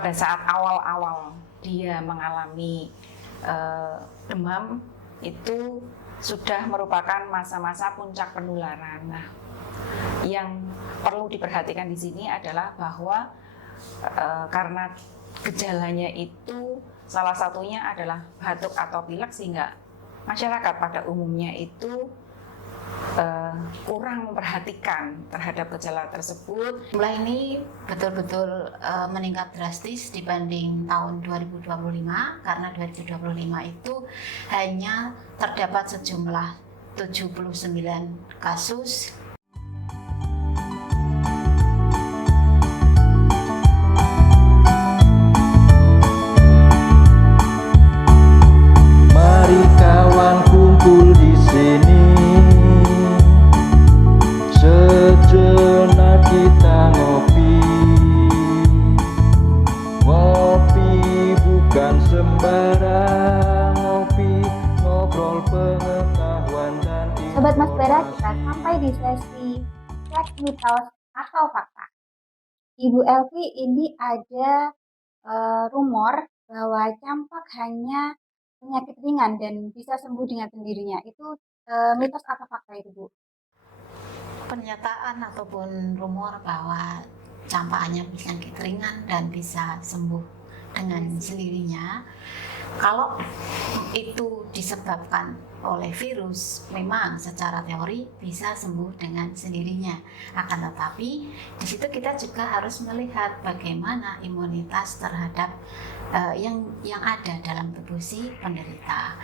pada saat awal-awal dia mengalami demam itu sudah merupakan masa-masa puncak penularan. Nah, yang perlu diperhatikan di sini adalah bahwa karena gejalanya itu salah satunya adalah batuk atau pilek, sehingga masyarakat pada umumnya itu kurang memperhatikan terhadap gejala tersebut. Jumlah ini betul-betul meningkat drastis dibanding tahun 2025, karena 2025 itu hanya terdapat sejumlah 79 kasus. Mari kawan kumpul di sini, sejenak kita ngopi. Ngopi bukan sembarang ngopi, ngobrol pengetahuan dan informasi. Sobat Mas Bara, kita sampai di sesi cek mitos atau fakta. Ibu Elvi, ini ada rumor bahwa campak hanya penyakit ringan dan bisa sembuh dengan sendirinya. Itu mitos atau fakta itu, Bu? Pernyataan ataupun rumor bahwa campak hanya penyakit ringan dan bisa sembuh dengan sendirinya, kalau itu disebabkan oleh virus, memang secara teori bisa sembuh dengan sendirinya. Akan tetapi di situ kita juga harus melihat bagaimana imunitas terhadap yang ada dalam tubuh si penderita.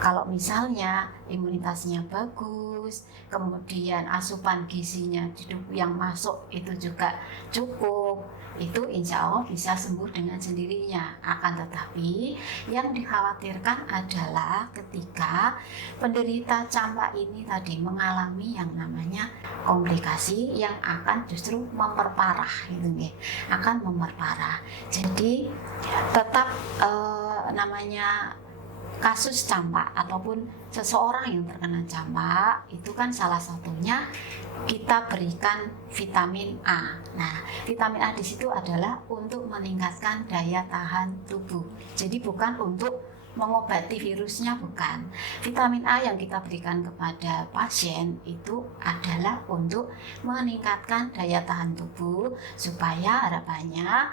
Kalau misalnya imunitasnya bagus, kemudian asupan gizinya di tubuh yang masuk itu juga cukup, itu insya Allah bisa sembuh dengan sendirinya. Akan tetapi yang dikhawatirkan adalah ketika penderita campak ini tadi mengalami yang namanya komplikasi yang akan justru memperparah, gitu ya, akan memperparah. Jadi tetap namanya kasus campak ataupun seseorang yang terkena campak itu kan salah satunya kita berikan vitamin A. Nah, vitamin A di situ adalah untuk meningkatkan daya tahan tubuh. Jadi bukan untuk mengobati virusnya, bukan. Vitamin A yang kita berikan kepada pasien itu adalah untuk meningkatkan daya tahan tubuh, supaya harapannya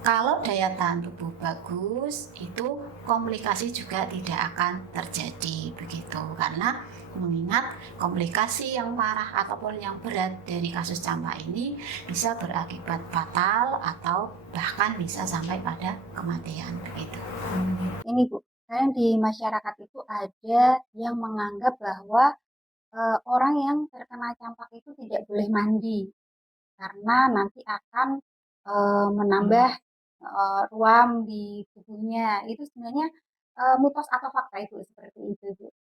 kalau daya tahan tubuh bagus, itu komplikasi juga tidak akan terjadi, begitu. Karena mengingat komplikasi yang parah ataupun yang berat dari kasus campak ini bisa berakibat fatal atau bahkan bisa sampai pada kematian, begitu. Ini, Bu, kadang di masyarakat itu ada yang menganggap bahwa orang yang terkena campak itu tidak boleh mandi karena nanti akan menambah ruam di tubuhnya. Itu sebenarnya mitos atau fakta itu seperti itu, Bu?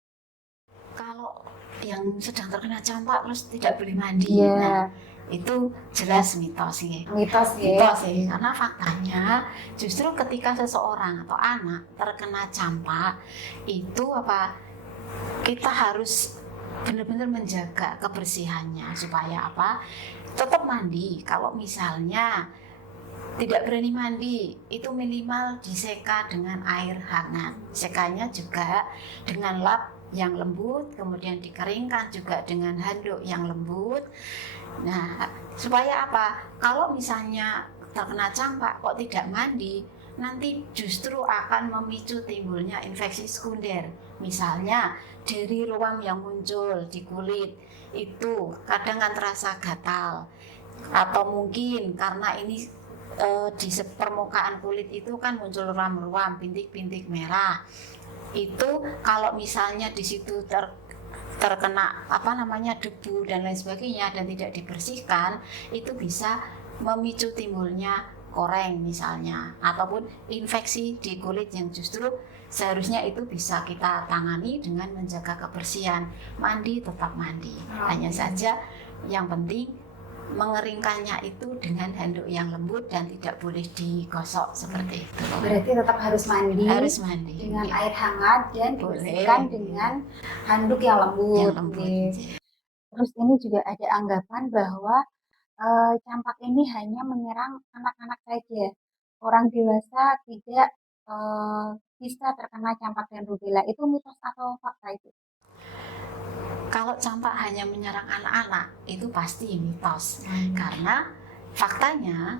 Kalau yang sedang terkena campak terus tidak boleh mandi, Iya. nah itu jelas mitos ya. Mitos ya. Mitos ya, karena faktanya justru ketika seseorang atau anak terkena campak itu kita harus benar-benar menjaga kebersihannya supaya tetap mandi. Kalau misalnya tidak berani mandi, itu minimal diseka dengan air hangat. Sekanya juga dengan lap yang lembut, kemudian dikeringkan juga dengan handuk yang lembut. Nah, supaya kalau misalnya terkena campak kok tidak mandi, nanti justru akan memicu timbulnya infeksi sekunder. Misalnya dari ruam yang muncul di kulit itu kadang kan terasa gatal, atau mungkin karena ini di permukaan kulit itu kan muncul ruam-ruam, bintik-bintik merah. Itu kalau misalnya di situ terkena debu dan lain sebagainya dan tidak dibersihkan, itu bisa memicu timbulnya koreng misalnya, ataupun infeksi di kulit yang justru seharusnya itu bisa kita tangani dengan menjaga kebersihan. Mandi tetap mandi, hanya saja yang penting mengeringkannya itu dengan handuk yang lembut dan tidak boleh digosok seperti itu. Berarti tetap harus mandi. Harus mandi dengan ya. air hangat dan Boleh. dibersihkan dengan handuk yang lembut. Yang lembut. Terus ini juga ada anggapan bahwa campak ini hanya menyerang anak-anak saja. orang dewasa tidak bisa terkena campak dan rubella. Itu mitos atau fakta itu? Kalau campak hanya menyerang anak-anak itu pasti mitos. Karena faktanya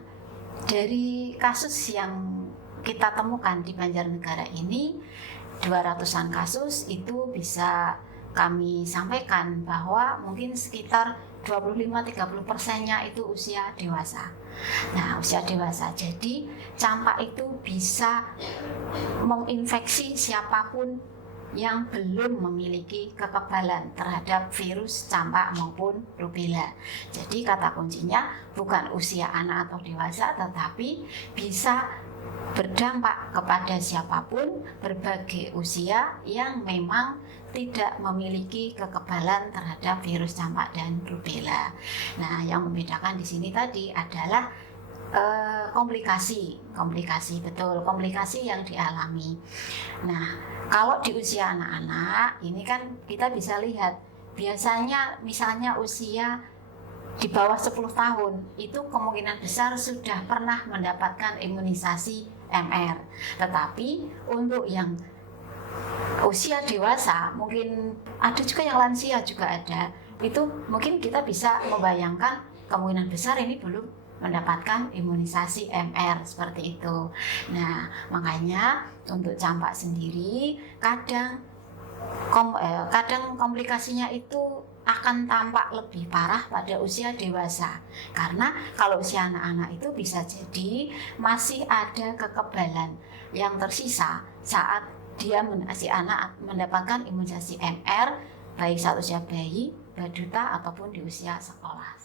dari kasus yang kita temukan di Banjarnegara ini 200-an kasus itu bisa kami sampaikan bahwa mungkin sekitar 25-30%-nya itu usia dewasa. Nah, usia dewasa. Jadi campak itu bisa menginfeksi siapapun yang belum memiliki kekebalan terhadap virus campak maupun rubella. Jadi kata kuncinya bukan usia anak atau dewasa, tetapi bisa berdampak kepada siapapun berbagai usia yang memang tidak memiliki kekebalan terhadap virus campak dan rubella. Nah, yang membedakan di sini tadi adalah komplikasi yang dialami. Nah, kalau di usia anak-anak ini kan kita bisa lihat biasanya misalnya usia di bawah 10 tahun itu kemungkinan besar sudah pernah mendapatkan imunisasi MR. Tetapi untuk yang usia dewasa, mungkin ada juga yang lansia juga ada, itu mungkin kita bisa membayangkan kemungkinan besar ini belum mendapatkan imunisasi MR seperti itu. Nah, makanya untuk campak sendiri kadang komplikasinya itu akan tampak lebih parah pada usia dewasa. Karena kalau usia anak-anak itu bisa jadi masih ada kekebalan yang tersisa saat si anak mendapatkan imunisasi MR baik saat usia bayi, balita ataupun di usia sekolah.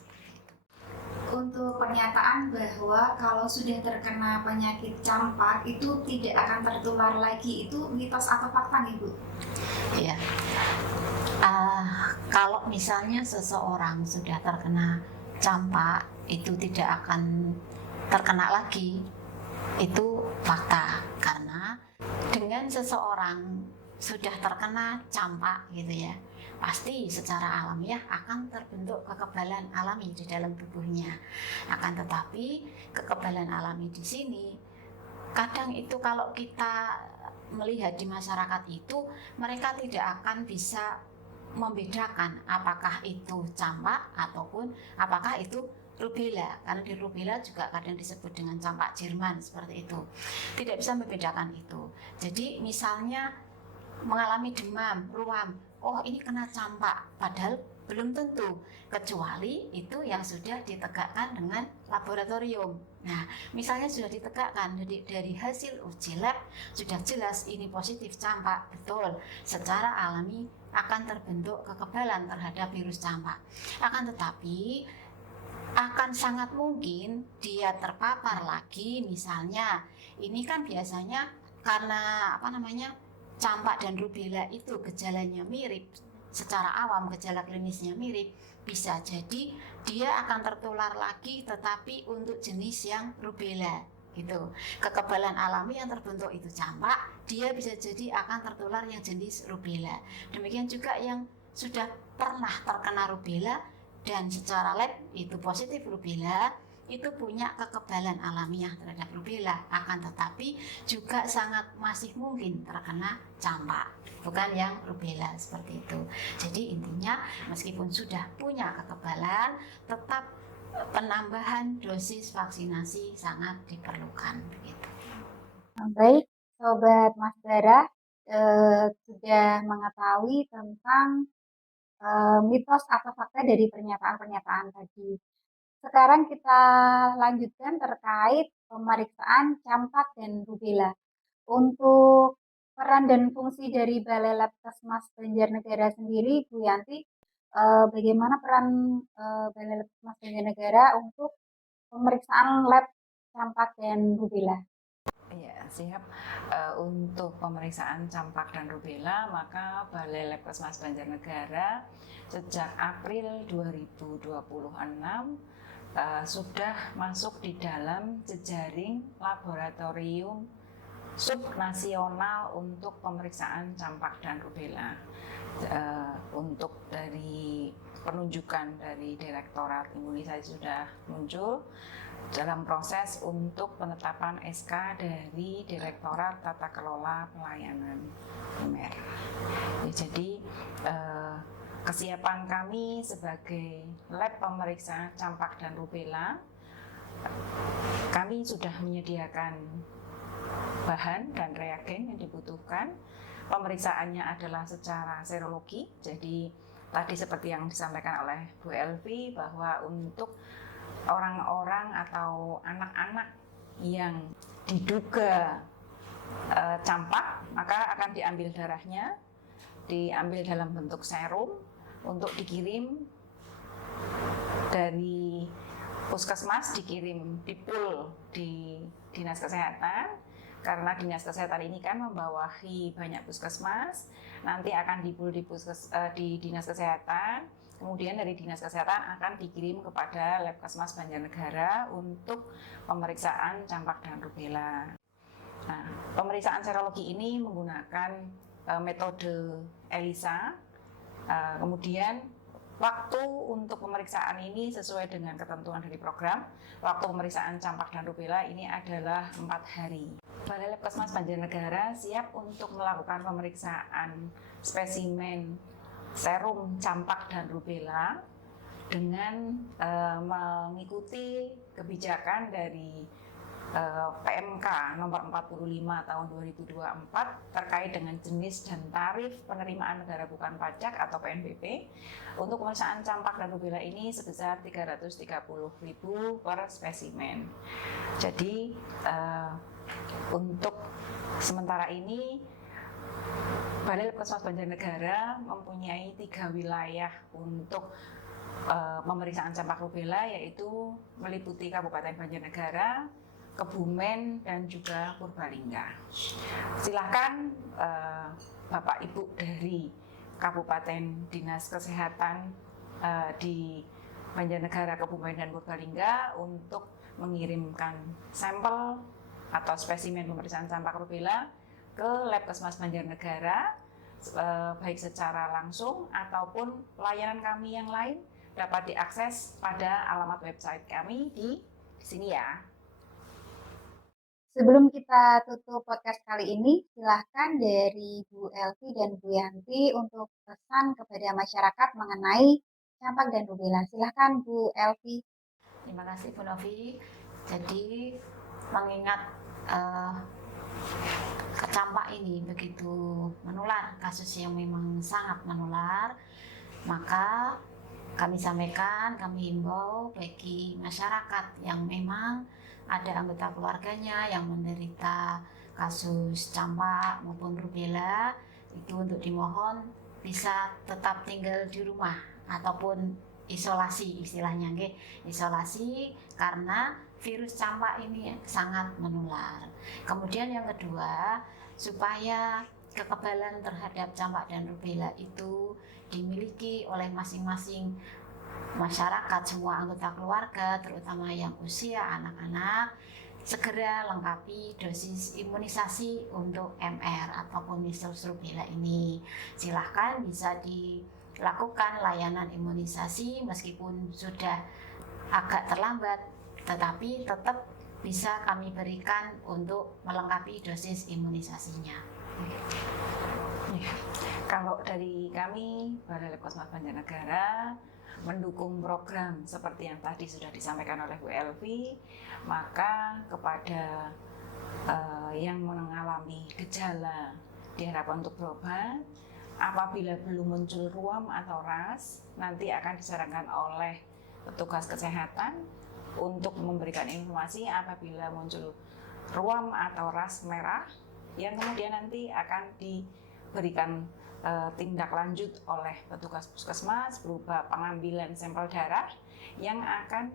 Untuk pernyataan bahwa kalau sudah terkena penyakit campak itu tidak akan tertular lagi, itu mitos atau fakta nih Bu? Ya, kalau misalnya seseorang sudah terkena campak itu tidak akan terkena lagi, itu fakta. Karena dengan seseorang sudah terkena campak gitu ya, pasti secara alamiah akan terbentuk kekebalan alami di dalam tubuhnya. Akan tetapi kekebalan alami di sini kadang itu kalau kita melihat di masyarakat itu mereka tidak akan bisa membedakan apakah itu campak ataupun apakah itu rubella, karena di rubella juga kadang disebut dengan campak Jerman seperti itu. Tidak bisa membedakan itu. Jadi misalnya mengalami demam, ruam, oh ini kena campak, padahal belum tentu, kecuali itu yang sudah ditegakkan dengan laboratorium. Nah, misalnya sudah ditegakkan dari hasil uji lab sudah jelas ini positif campak, betul, secara alami akan terbentuk kekebalan terhadap virus campak. Akan tetapi akan sangat mungkin dia terpapar lagi, misalnya ini kan biasanya karena campak dan rubella itu gejalanya mirip, secara awam gejala klinisnya mirip, bisa jadi dia akan tertular lagi tetapi untuk jenis yang rubella gitu. Kekebalan alami yang terbentuk itu campak, dia bisa jadi akan tertular yang jenis rubella. Demikian juga yang sudah pernah terkena rubella dan secara lab itu positif rubella, itu punya kekebalan alamiah terhadap rubella, akan tetapi juga sangat masih mungkin terkena campak, bukan yang rubella seperti itu. Jadi intinya meskipun sudah punya kekebalan, tetap penambahan dosis vaksinasi sangat diperlukan begitu. Baik, Sobat Mas Bara sudah mengetahui tentang mitos atau fakta dari pernyataan-pernyataan tadi. Sekarang kita lanjutkan terkait pemeriksaan campak dan rubella. Untuk peran dan fungsi dari Balai Lab Kesmas Banjarnegara sendiri, Bu Yanti, bagaimana peran Balai Lab Kesmas Banjarnegara untuk pemeriksaan lab campak dan rubella? Ya, siap. Untuk pemeriksaan campak dan rubella, maka Balai Lab Kesmas Banjarnegara sejak April 2026 sudah masuk di dalam jejaring laboratorium subnasional untuk pemeriksaan campak dan rubella. Untuk dari penunjukan dari Direktorat Imunisasi sudah muncul, dalam proses untuk penetapan SK dari Direktorat Tata Kelola Pelayanan primer. Ya, jadi kesiapan kami sebagai lab pemeriksa campak dan rubella, kami sudah menyediakan bahan dan reagen yang dibutuhkan. Pemeriksaannya adalah secara serologi, jadi tadi seperti yang disampaikan oleh Bu Elvi bahwa untuk orang-orang atau anak-anak yang diduga campak, maka akan diambil darahnya, diambil dalam bentuk serum untuk dikirim dari puskesmas, dikirim di pool di Dinas Kesehatan, karena Dinas Kesehatan ini kan membawahi banyak puskesmas, nanti akan di pool di Dinas Kesehatan. Kemudian dari Dinas Kesehatan akan dikirim kepada Labkesmas Banjarnegara untuk pemeriksaan campak dan rubella. Nah, pemeriksaan serologi ini menggunakan metode ELISA. Kemudian waktu untuk pemeriksaan ini sesuai dengan ketentuan dari program. Waktu pemeriksaan campak dan rubella ini adalah 4 hari. Balai Labkesmas Banjarnegara siap untuk melakukan pemeriksaan spesimen serum campak dan rubella dengan mengikuti kebijakan dari PMK nomor 45 tahun 2024 terkait dengan jenis dan tarif penerimaan negara bukan pajak atau PNBP. Untuk pemeriksaan campak dan rubella ini sebesar 330.000 per spesimen. Jadi untuk sementara ini Balai Labkesmas Banjarnegara mempunyai 3 wilayah untuk pemeriksaan campak rubella, yaitu meliputi Kabupaten Banjarnegara, Kebumen, dan juga Purbalingga. Silahkan Bapak Ibu dari Kabupaten Dinas Kesehatan di Banjarnegara, Kebumen, dan Purbalingga untuk mengirimkan sampel atau spesimen pemeriksaan campak rubella ke Labkesmas Banjarnegara, baik secara langsung ataupun layanan kami yang lain dapat diakses pada alamat website kami di sini ya. Sebelum kita tutup podcast kali ini, silahkan dari Bu Elvi dan Bu Yanti untuk pesan kepada masyarakat mengenai campak dan rubella. Silahkan Bu Elvi. Terima kasih Bu Novi. Jadi mengingat campak ini begitu menular, kasus yang memang sangat menular, maka kami sampaikan, kami himbau bagi masyarakat yang memang ada anggota keluarganya yang menderita kasus campak maupun rubella, itu untuk dimohon bisa tetap tinggal di rumah ataupun isolasi, istilahnya isolasi, karena virus campak ini sangat menular. Kemudian yang kedua, supaya kekebalan terhadap campak dan rubella itu dimiliki oleh masing-masing masyarakat, semua anggota keluarga, terutama yang usia anak-anak, segera lengkapi dosis imunisasi untuk MR ataupun measles rubella ini. Silahkan bisa dilakukan layanan imunisasi meskipun sudah agak terlambat, tetapi tetap bisa kami berikan untuk melengkapi dosis imunisasinya. Kalau dari kami, Balai Labkesmas Banjarnegara mendukung program seperti yang tadi sudah disampaikan oleh Bu Elvi, maka kepada yang mengalami gejala diharapkan untuk berobat. Apabila belum muncul ruam atau ras, nanti akan disarankan oleh petugas kesehatan untuk memberikan informasi apabila muncul ruam atau ras merah, yang kemudian nanti akan diberikan tindak lanjut oleh petugas puskesmas berupa pengambilan sampel darah yang akan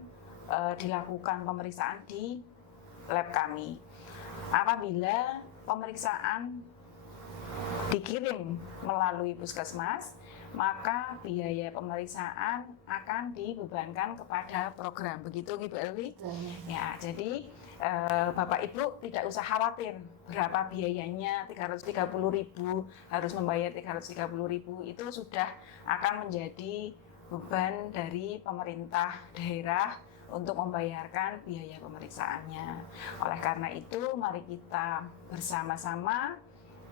dilakukan pemeriksaan di lab kami. Apabila pemeriksaan dikirim melalui puskesmas, maka biaya pemeriksaan akan dibebankan kepada program. Begitu Ibu Elvi? Ya, jadi Bapak Ibu tidak usah khawatir berapa biayanya, 330.000, harus membayar 330.000, itu sudah akan menjadi beban dari pemerintah daerah untuk membayarkan biaya pemeriksaannya. Oleh karena itu, mari kita bersama-sama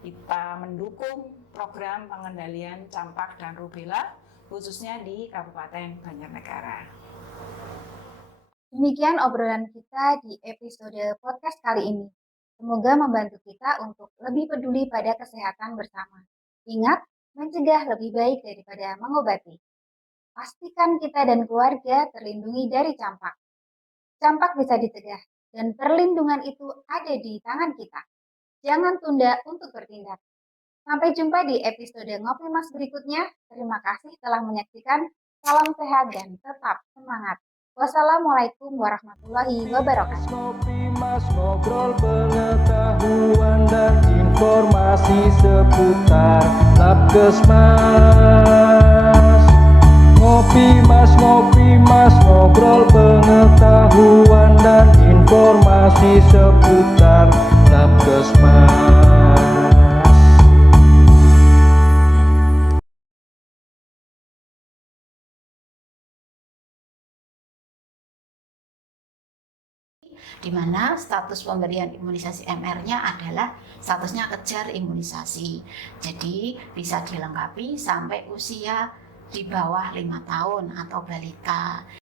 kita mendukung program pengendalian campak dan rubella khususnya di Kabupaten Banjarnegara. Demikian obrolan kita di episode podcast kali ini. Semoga membantu kita untuk lebih peduli pada kesehatan bersama. Ingat, mencegah lebih baik daripada mengobati. Pastikan kita dan keluarga terlindungi dari campak. Campak bisa dicegah, dan perlindungan itu ada di tangan kita. Jangan tunda untuk bertindak. Sampai jumpa di episode Ngopi Mas berikutnya. Terima kasih telah menyaksikan. Salam sehat dan tetap semangat. Wassalamualaikum warahmatullahi wabarakatuh. Ngopi Mas, ngobrol pengetahuan dan informasi seputar Labkesmas. Ngopi Mas, ngobrol pengetahuan dan informasi seputar Labkesmas. Di mana status pemberian imunisasi MR-nya adalah statusnya kejar imunisasi. Jadi bisa dilengkapi sampai usia di bawah 5 tahun atau balita.